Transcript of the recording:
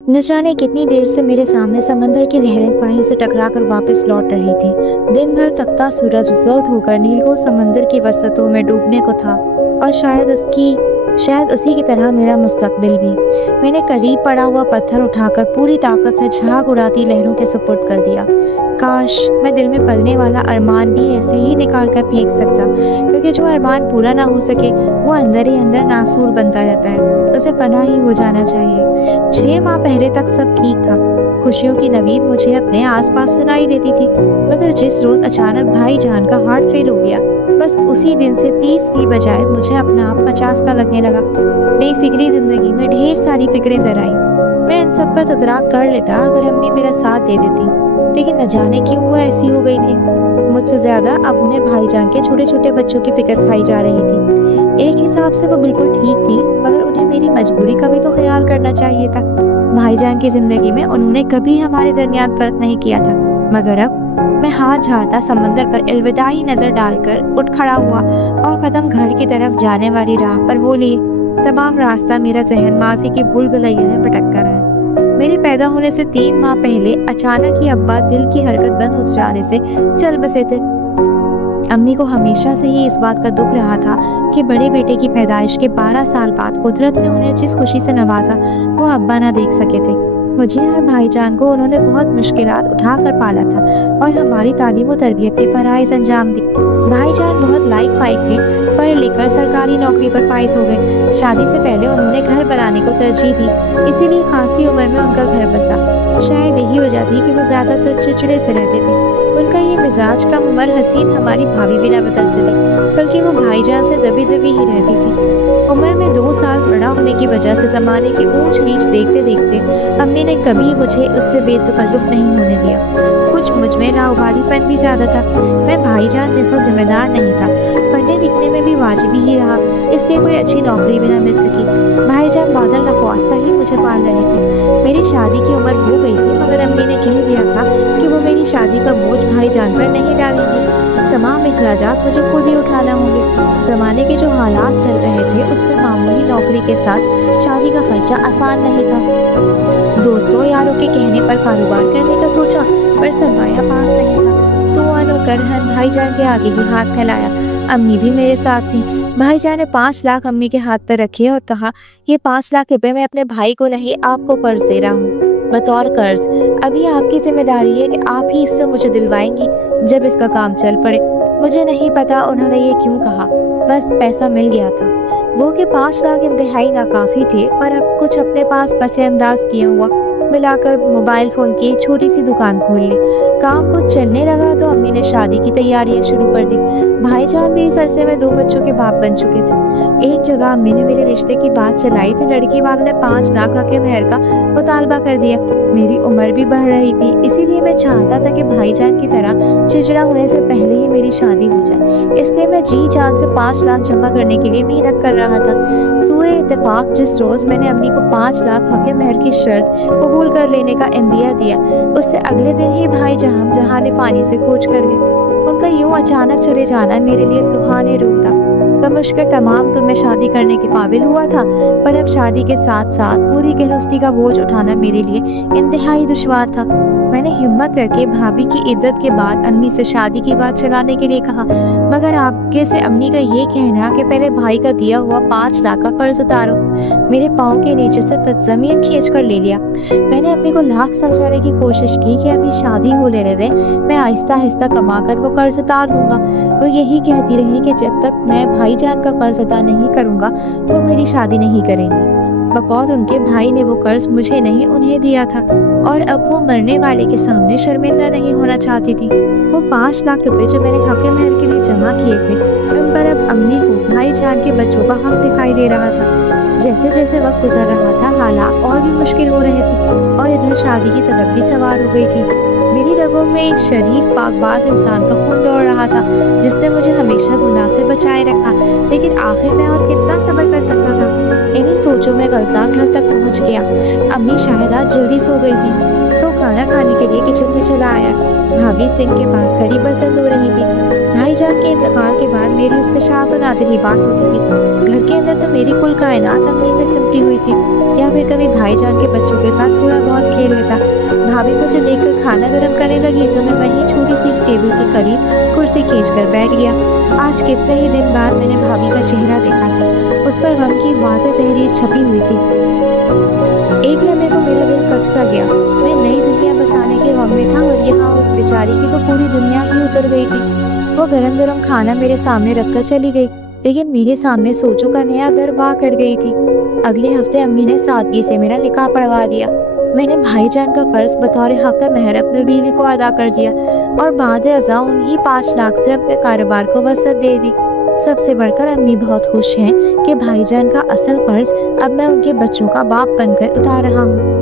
न जाने कितनी देर से मेरे सामने समंदर की लहरें फाही से टकरा कर वापस लौट रही थी। दिन भर तपता सूरज उजर्द होकर नील को समंदर की वसतों में डूबने को था और शायद उसी की तरह मेरा मुस्तकबिल भी। मैंने करीब पड़ा हुआ पत्थर उठाकर पूरी ताकत से झाग उड़ाती लहरों के सुपुर्द कर दिया। काश मैं दिल में पलने वाला अरमान भी ऐसे ही निकाल कर फेंक सकता, क्योंकि जो अरमान पूरा ना हो सके वो अंदर ही अंदर नासूर बनता रहता है, उसे पनाह ही हो जाना चाहिए। 6 माह पहले तक सब ठीक था। खुशियों की नवीद मुझे अपने आसपास सुनाई देती थी, मगर जिस रोज अचानक भाईजान का हार्ट फेल हो गया, बस उसी दिन से 30 की बजाय मुझे अपना आप 50 का लगने लगा। बेफिक्री जिंदगी में ढेर सारी फिक्रें कर आई। मैं इन सब पर तदराक कर लेता अगर अम्मी मेरा साथ दे देती, लेकिन न जाने क्यों वो ऐसी हो गई थी। मुझसे ज्यादा अब उन्हें भाईजान के छोटे छोटे बच्चों की फिक्र खाई जा रही थी। एक हिसाब से वो बिल्कुल ठीक थी, मगर उन्हें मेरी मजबूरी का भी तो ख्याल करना चाहिए था। भाईजान की जिंदगी में उन्होंने कभी हमारे दरमियान फर्क नहीं किया था, मगर अब मैं हाथ झाड़ता समंदर पर अलविदाई नजर डालकर उठ खड़ा हुआ और कदम घर की तरफ जाने वाली राह पर वो लिए। तमाम रास्ता मेरा जहन माजी की भूल-भुलैया में भटक कर है। मेरे पैदा होने से 3 माह पहले अचानक ही अब्बा दिल की हरकत बंद हो जाने से चल बसे थे। अम्मी को हमेशा से ही इस बात का दुख रहा था कि बड़े बेटे की पैदाइश के 12 साल बाद कुदरत ने उन्हें जिस खुशी से नवाजा वो अब्बा ना देख सके थे। मुझे और भाईजान को उन्होंने बहुत मुश्किलात उठा कर पाला था और हमारी तालीम और तरबियत के फराइज अंजाम दी। भाईजान बहुत लाइक फाइक थे, पढ़ लिखकर सरकारी नौकरी पर फाइज हो गए। शादी से पहले उन्होंने घर बनाने को तरजीह दी, इसीलिए खासी उम्र में उनका घर बसा। शायद यही वजह थी कि वो ज्यादातर चिड़चिड़े से रहते थे। उनका ये मिजाज कम उम्र हसीन हमारी भाभी भी ना बदल सकी, बल्कि वो भाईजान से दबी दबी ही रहती थी। उम्र में 2 साल बड़ा होने की वजह से जमाने की ऊंच नीच देखते देखते अम्मी ने कभी मुझे उससे बेतकल्लुफ नहीं होने दिया। कुछ मुझ में लाउबालीपन भी ज्यादा था। मैं भाईजान जैसा जिम्मेदार नहीं था, पढ़ने लिखने में भी वाजिबी ही रहा, इसलिए कोई अच्छी नौकरी भी ना मिल सकी। भाईजान बादल नखवास्ता ही मुझे पाल रहे थे। मेरी शादी की उम्र हो गई थी, मगर अम्मी ने कह दिया था कि वो मेरी शादी का बोझ भाईजान पर नहीं डालेंगी। तमाम इखराजात मुझे खुद ही उठाना होंगे। जमाने के जो हालात चल रहे थे उसमें मामूली नौकरी के साथ शादी का खर्चा आसान नहीं था। दोस्तों यारों के कहने पर कारोबार करने का सोचा, पर सरमाया पास नहीं था, तो अनोकरहन भाईजान के आगे ही हाथ फैलाया। अम्मी भी मेरे साथ थी। भाईजान ने 5 लाख अम्मी के हाथ पर रखे और कहा, ये 5 लाख रुपए मैं अपने भाई को नहीं आपको कर्ज दे रहा हूँ, बतौर कर्ज। अभी आपकी जिम्मेदारी है कि आप ही इससे मुझे दिलवाएंगी जब इसका काम चल पड़े। मुझे नहीं पता उन्होंने ये क्यों कहा, बस पैसा मिल गया था। वो के 5 लाख इंतहाई नाकाफी थे, पर अब कुछ अपने पास पसे अंदाज किया हुआ मिलाकर मोबाइल फोन की एक छोटी सी दुकान खोल ली। काम कुछ चलने लगा तो अम्मी ने शादी की तैयारियां शुरू कर दी। भाईजान भी इस अरसे में 2 बच्चों के बाप बन चुके थे। एक जगह अम्मी ने मेरे रिश्ते की बात चलाई तो लड़की वालों ने 5 लाख के मेहर का मुतालबा कर दिया। मेरी उम्र भी बढ़ रही थी, इसीलिए मैं चाहता था कि भाईजान की तरह चिड़चिड़ा होने से पहले ही मेरी शादी हो जाए। इसलिए मैं जी जान से 5 लाख जमा करने के लिए मेहनत कर रहा था। सूए इत्तेफाक जिस रोज मैंने अम्मी को 5 लाख के मेहर की शर्त कबूल कर लेने का इंदिया दिया, उससे अगले दिन ही भाई जहां ने पानी से कूच कर गए। उनका यूं अचानक चले जाना मेरे लिए सुहाने रूप था। बमुश्किल तमाम तो मैं शादी करने के काबिल हुआ था, पर अब शादी के साथ साथ पूरी गृहस्थी का बोझ उठाना मेरे लिए इंतहाई दुश्वार था। मैंने हिम्मत करके भाभी की इद्दत के बाद अम्मी से शादी की बात चलाने के लिए कहा, मगर आपके से अम्मी का ये कहना कि पहले भाई का दिया हुआ 5 लाख का कर्ज उतारो, मेरे पाँव के नीचे से जमीन खींच कर ले लिया। मैंने अम्मी को लाख समझाने की कोशिश की कि अभी शादी हो लेने दें, मैं आहिस्ता आहिस्ता कमा कर वो कर्ज उतार दूंगा। वो यही कहती रही कि जब तक मैं भाईजान का कर्ज अदा नहीं करूंगा वो मेरी शादी नहीं करेंगी। बकौल उनके भाई ने वो कर्ज मुझे नहीं उन्हें दिया था, और अब वो मरने वाले के सामने शर्मिंदा नहीं होना चाहती थी। वो 5 लाख रुपए जो मैंने हक़ मेहर के लिए जमा किए थे, उन पर अब अम्मी को भाईजान के बच्चों का हक दिखाई दे रहा था। जैसे जैसे वक्त गुजर रहा था हालात और भी मुश्किल हो रहे थे, और इधर शादी की तलब भी सवार हो गई थी। मेरी रगों में एक शरीफ पाकबाज इंसान का खून दौड़ रहा था, जिसने मुझे हमेशा गुनाह से बचाए रखा। लेकिन आखिर मैं और कितना सब्र कर सकता था। इन्हीं सोचों में गलता घर तक पहुंच गया। अम्मी शायद आज जल्दी सो गई थी, सो खाना खाने के लिए किचन में चला आया। भाभी सिंक के पास खड़ी बर्तन धो रही थी। भाईजान के इंतकाल के बाद मेरी उससे शाह-सुनाते ही बात होती थी। घर के अंदर तो मेरी कुल कायनात अम्मी में सिमटी हुई थी, या फिर कभी भाईजान के बच्चों के साथ थोड़ा बहुत खेल लेता। भाभी मुझे देखकर खाना गर्म करने लगी तो मैं वहीं छोटी सी टेबल के करीब कुर्सी खींचकर बैठ गया। आज कितने ही दिन बाद मैंने भाभी का चेहरा देखा था। उस पर गम की वाज़ेह तहरीर छपी हुई थी। एक लम्हे को मेरा दिल कट सा गया। मैं नई दुनिया बसाने के गम में था और यहाँ उस बेचारी की तो पूरी दुनिया ही उजड़ गई थी। वो गरम गरम खाना मेरे सामने रखकर चली गई, लेकिन मेरे सामने सोचों का नया दरबार कर गई थी। अगले हफ्ते अम्मी ने सादगी से मेरा निकाह पढ़वा दिया। मैंने भाईजान का कर्ज बतौर हक महर अपनी बीवी को अदा कर दिया और बाद अज़ा उन्हीं 5 लाख से अपने कारोबार को वसअत दे दी। सबसे बढ़कर अम्मी बहुत खुश हैं कि भाईजान का असल कर्ज अब मैं उनके बच्चों का बाप बनकर उतार रहा हूँ।